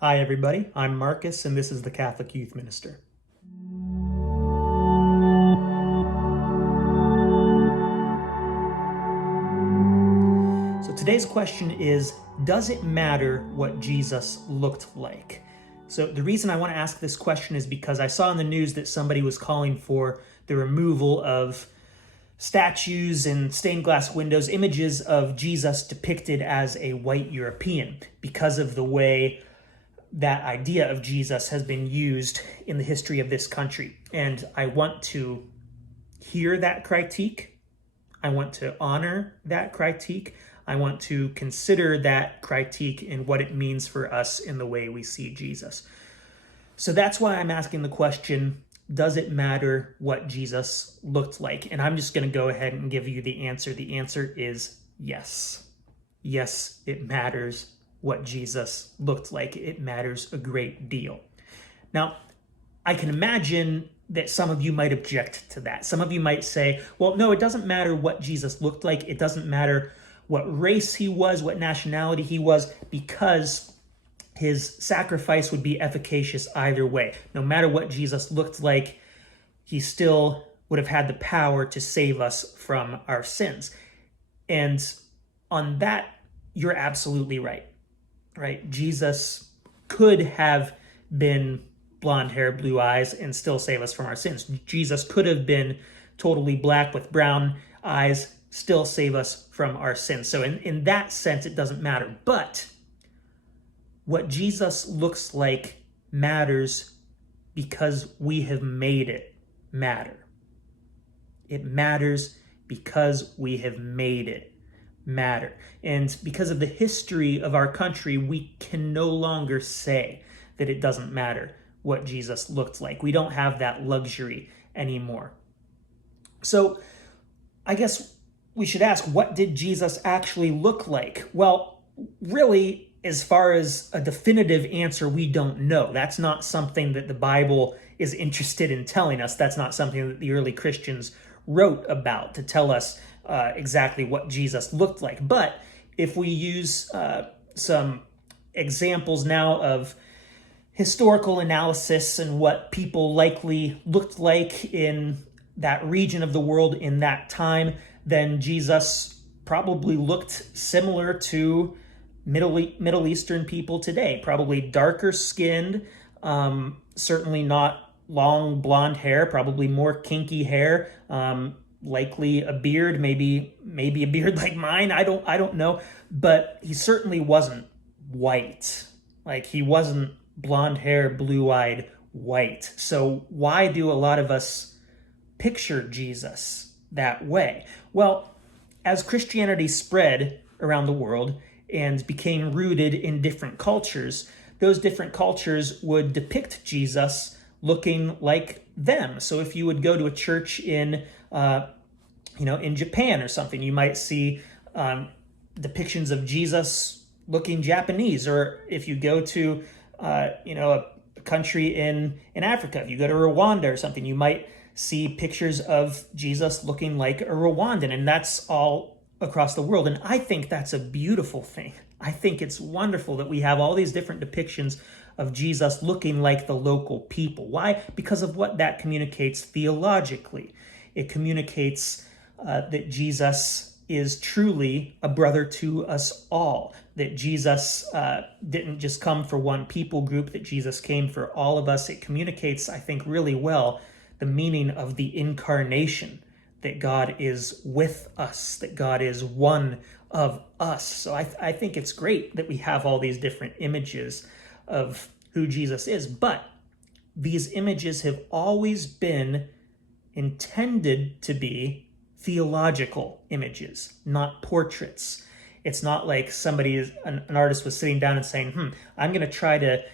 Hi, everybody. I'm Marcus, and this is the Catholic Youth Minister. So today's question is, does it matter what Jesus looked like? So the reason I want to ask this question is because I saw in the news that somebody was calling for the removal of statues and stained glass windows, images of Jesus depicted as a white European, because of the way that idea of Jesus has been used in the history of this country. And I want to hear that critique. I want to honor that critique. I want to consider that critique and what it means for us in the way we see Jesus. So that's why I'm asking the question, does it matter what Jesus looked like? And I'm just going to go ahead and give you the answer. The answer is yes. Yes, it matters what Jesus looked like. It matters a great deal. Now, I can imagine that some of you might object to that. Some of you might say, well, no, it doesn't matter what Jesus looked like. It doesn't matter what race he was, what nationality he was, because his sacrifice would be efficacious either way. No matter what Jesus looked like, he still would have had the power to save us from our sins. And on that, you're absolutely right. Right? Jesus could have been blonde hair, blue eyes, and still save us from our sins. Jesus could have been totally black with brown eyes, still save us from our sins. So in that sense, it doesn't matter. But what Jesus looks like matters because we have made it matter. It matters because we have made it matter. And because of the history of our country, we can no longer say that it doesn't matter what Jesus looked like. We don't have that luxury anymore. So I guess we should ask, what did Jesus actually look like? Well, really, as far as a definitive answer, we don't know. That's not something that the Bible is interested in telling us. That's not something that the early Christians wrote about to tell us exactly what Jesus looked like. But if we use some examples now of historical analysis and what people likely looked like in that region of the world in that time, then Jesus probably looked similar to Middle Eastern people today, probably darker skinned, certainly not long blonde hair, probably more kinky hair, likely a beard, maybe a beard like mine. I don't know, but he certainly wasn't white. Like, he wasn't blonde hair, blue-eyed white. So why do a lot of us picture Jesus that way? Well, as Christianity spread around the world and became rooted in different cultures, those different cultures would depict Jesus looking like them. So if you would go to a church in Japan or something, you might see depictions of Jesus looking Japanese. Or if you go to a country in Africa, if you go to Rwanda or something, you might see pictures of Jesus looking like a Rwandan, and that's all across the world. And I think that's a beautiful thing. I think it's wonderful that we have all these different depictions of Jesus looking like the local people. Why? Because of what that communicates theologically. It communicates that Jesus is truly a brother to us all, that Jesus didn't just come for one people group, that Jesus came for all of us. It communicates, I think, really well the meaning of the Incarnation, that God is with us, that God is one of us. So I think it's great that we have all these different images of who Jesus is, but these images have always been intended to be theological images, not portraits. It's not like an artist was sitting down and saying, I'm going to try to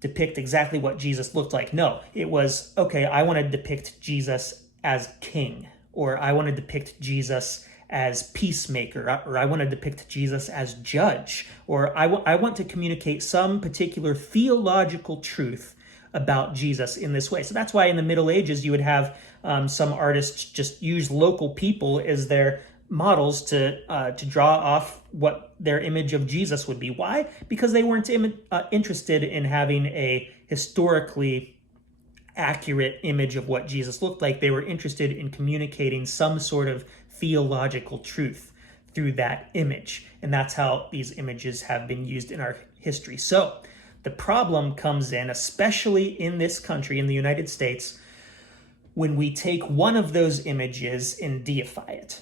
depict exactly what Jesus looked like. No, it was, okay, I want to depict Jesus as king, or I want to depict Jesus as peacemaker, or I want to depict Jesus as judge, or I want to communicate some particular theological truth about Jesus in this way. So that's why in the Middle Ages you would have some artists just use local people as their models to draw off what their image of Jesus would be. Why? Because they weren't interested in having a historically accurate image of what Jesus looked like. They were interested in communicating some sort of theological truth through that image. And that's how these images have been used in our history. So the problem comes in, especially in this country, in the United States, when we take one of those images and deify it.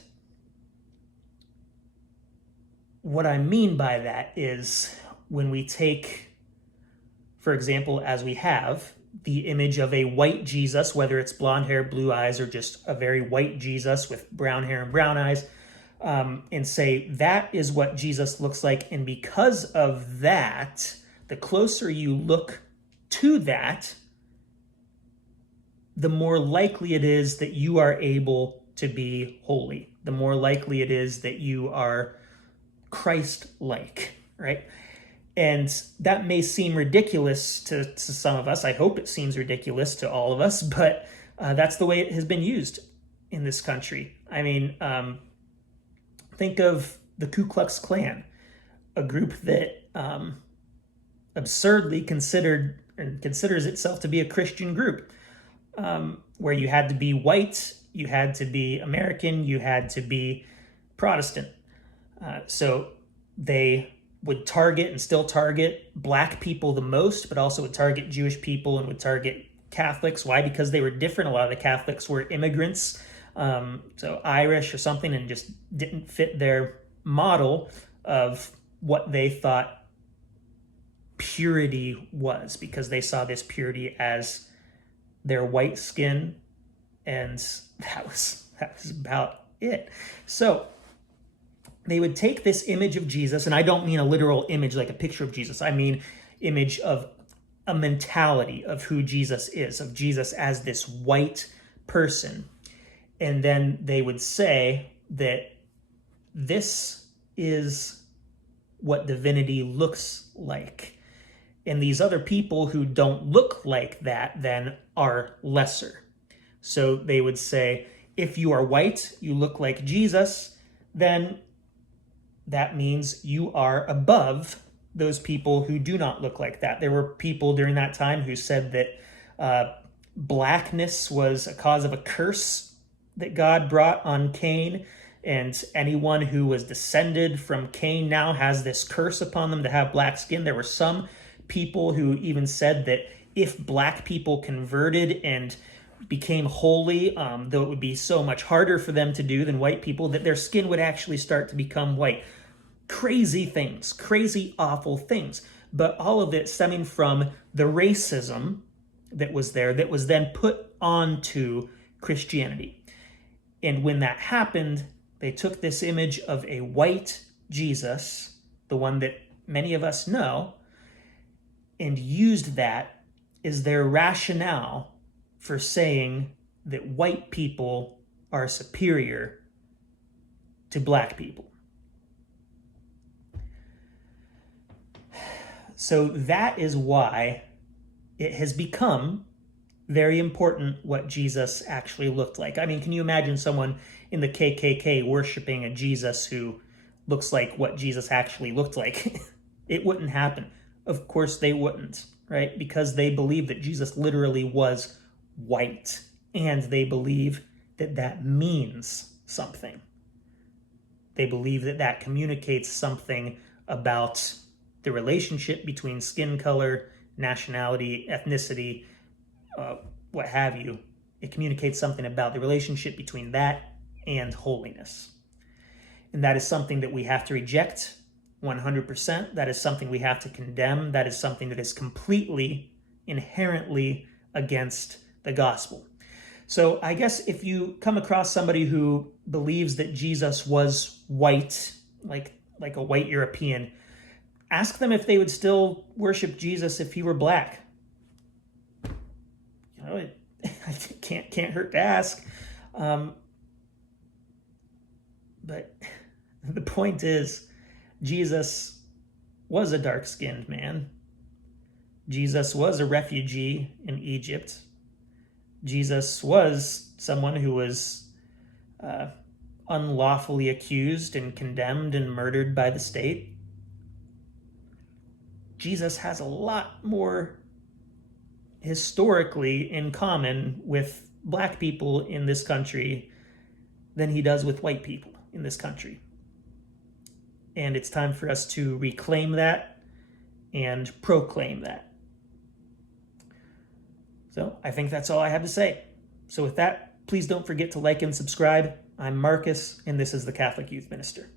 What I mean by that is when we take, for example, as we have, the image of a white Jesus, whether it's blonde hair, blue eyes, or just a very white Jesus with brown hair and brown eyes, and say that is what Jesus looks like. And because of that, the closer you look to that, the more likely it is that you are able to be holy. The more likely it is that you are Christ-like, right? And that may seem ridiculous to some of us. I hope it seems ridiculous to all of us, but that's the way it has been used in this country. I mean, think of the Ku Klux Klan, a group that absurdly considers itself to be a Christian group, where you had to be white, you had to be American, you had to be Protestant. So they would target and still target black people the most, but also would target Jewish people and would target Catholics. Why? Because they were different. A lot of the Catholics were immigrants, so Irish or something, and just didn't fit their model of what they thought purity was, because they saw this purity as their white skin, and that was about it. So they would take this image of Jesus, and I don't mean a literal image like a picture of Jesus. I mean image of a mentality of who Jesus is, of Jesus as this white person. And then they would say that this is what divinity looks like. And these other people who don't look like that then are lesser. So they would say, if you are white, you look like Jesus, then that means you are above those people who do not look like that. There were people during that time who said that blackness was a cause of a curse that God brought on Cain, and anyone who was descended from Cain now has this curse upon them to have black skin. There were some people who even said that if black people converted and became holy, though it would be so much harder for them to do than white people, that their skin would actually start to become white. Crazy things, crazy, awful things. But all of it stemming from the racism that was there, that was then put onto Christianity. And when that happened, they took this image of a white Jesus, the one that many of us know, and used that as their rationale for saying that white people are superior to black people. So that is why it has become very important what Jesus actually looked like. I mean, can you imagine someone in the KKK worshiping a Jesus who looks like what Jesus actually looked like? It wouldn't happen. Of course they wouldn't, right? Because they believe that Jesus literally was white, and they believe that that means something. They believe that that communicates something about the relationship between skin color, nationality, ethnicity, what have you. It communicates something about the relationship between that and holiness. And that is something that we have to reject 100%. That is something we have to condemn. That is something that is completely, inherently against the gospel. So I guess if you come across somebody who believes that Jesus was white, like a white European, ask them if they would still worship Jesus if he were black. You know, it can't hurt to ask. But the point is, Jesus was a dark-skinned man. Jesus was a refugee in Egypt. Jesus was someone who was unlawfully accused and condemned and murdered by the state. Jesus has a lot more historically in common with black people in this country than he does with white people in this country. And it's time for us to reclaim that and proclaim that. So I think that's all I have to say. So with that, please don't forget to like and subscribe. I'm Marcus, and this is the Catholic Youth Minister.